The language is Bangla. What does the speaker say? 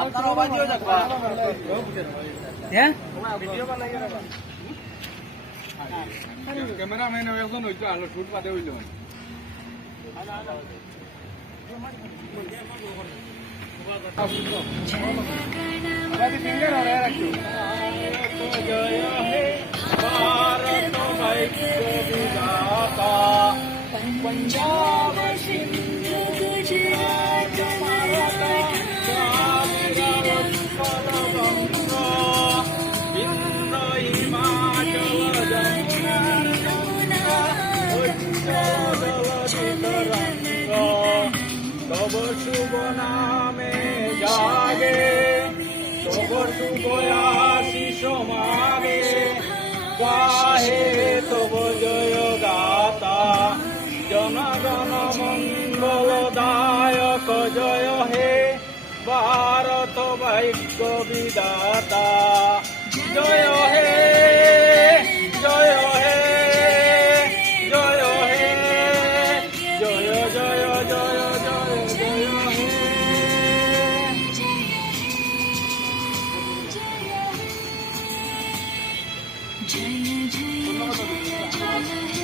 আপনারা অবাধিও দেখবা হ্যাঁ ভিডিও বানাই ক্যামেরাম্যান এখন হইতো আলো শুট পাতে হইলো पंजाब सिंधु गुजरात तब शुभ नामे जागे तब शुभ आशीष मागे गाहे तब जय गाता जनगण मंगलदायक जय हे भारत भाग्य विधाता जय हे जय हे जय हे जय जय जय जय जय हे जय जय जय जय